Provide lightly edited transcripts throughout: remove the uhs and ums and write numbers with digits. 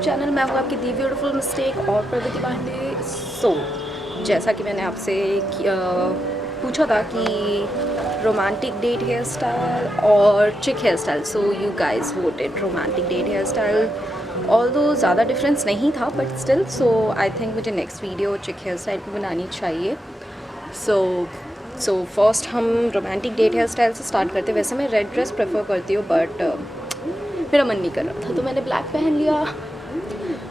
YouTube channel. मैं हूँ आपकी दी ब्यूटीफुल मिस्टेक और प्रगति पांडे। जैसा कि मैंने आपसे पूछा था कि रोमांटिक डेट हेयर स्टाइल और चिक hair style, so you guys voted romantic date hair style. Although ज़्यादा डिफरेंस नहीं था but still, so I think मुझे नेक्स्ट वीडियो चिक हेयर स्टाइल की बनानी चाहिए। सो फर्स्ट हम रोमांटिक डेट हेयर स्टाइल से स्टार्ट करते हैं। वैसे मैं रेड ड्रेस प्रेफर करती हूँ बट मेरा मन नहीं कर रहा था तो मैंने ब्लैक पहन लिया।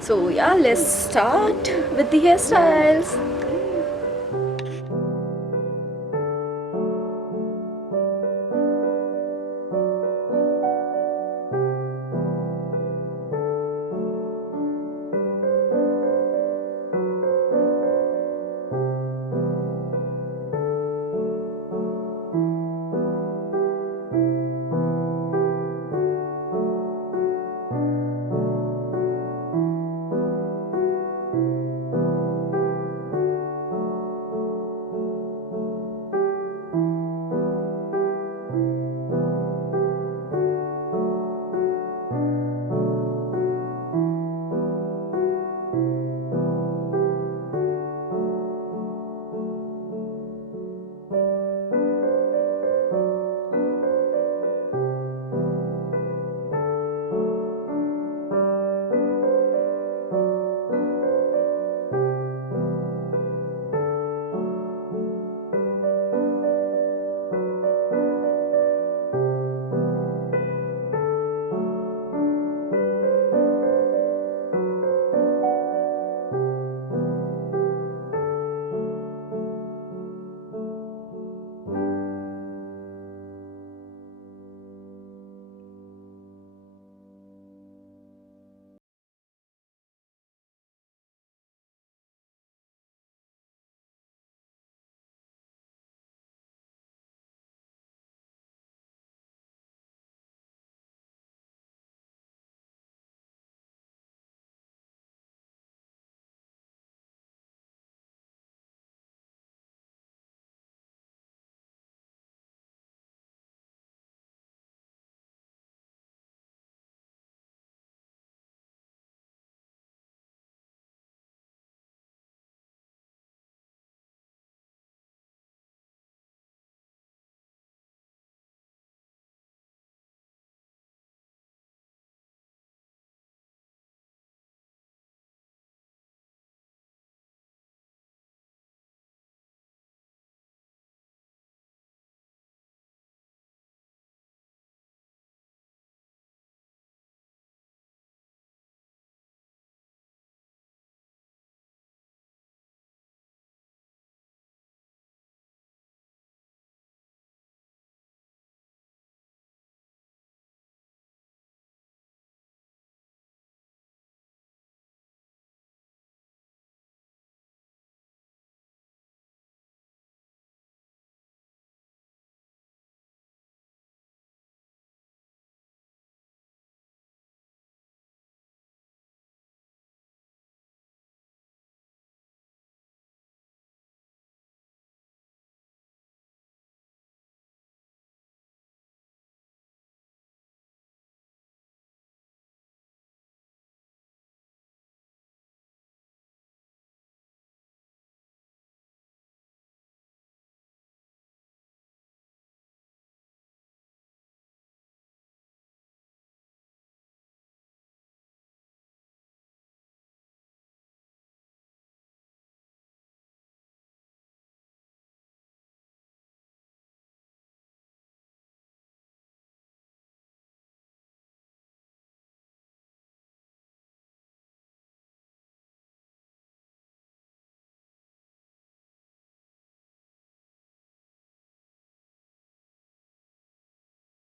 सो या let's start with the hair styles.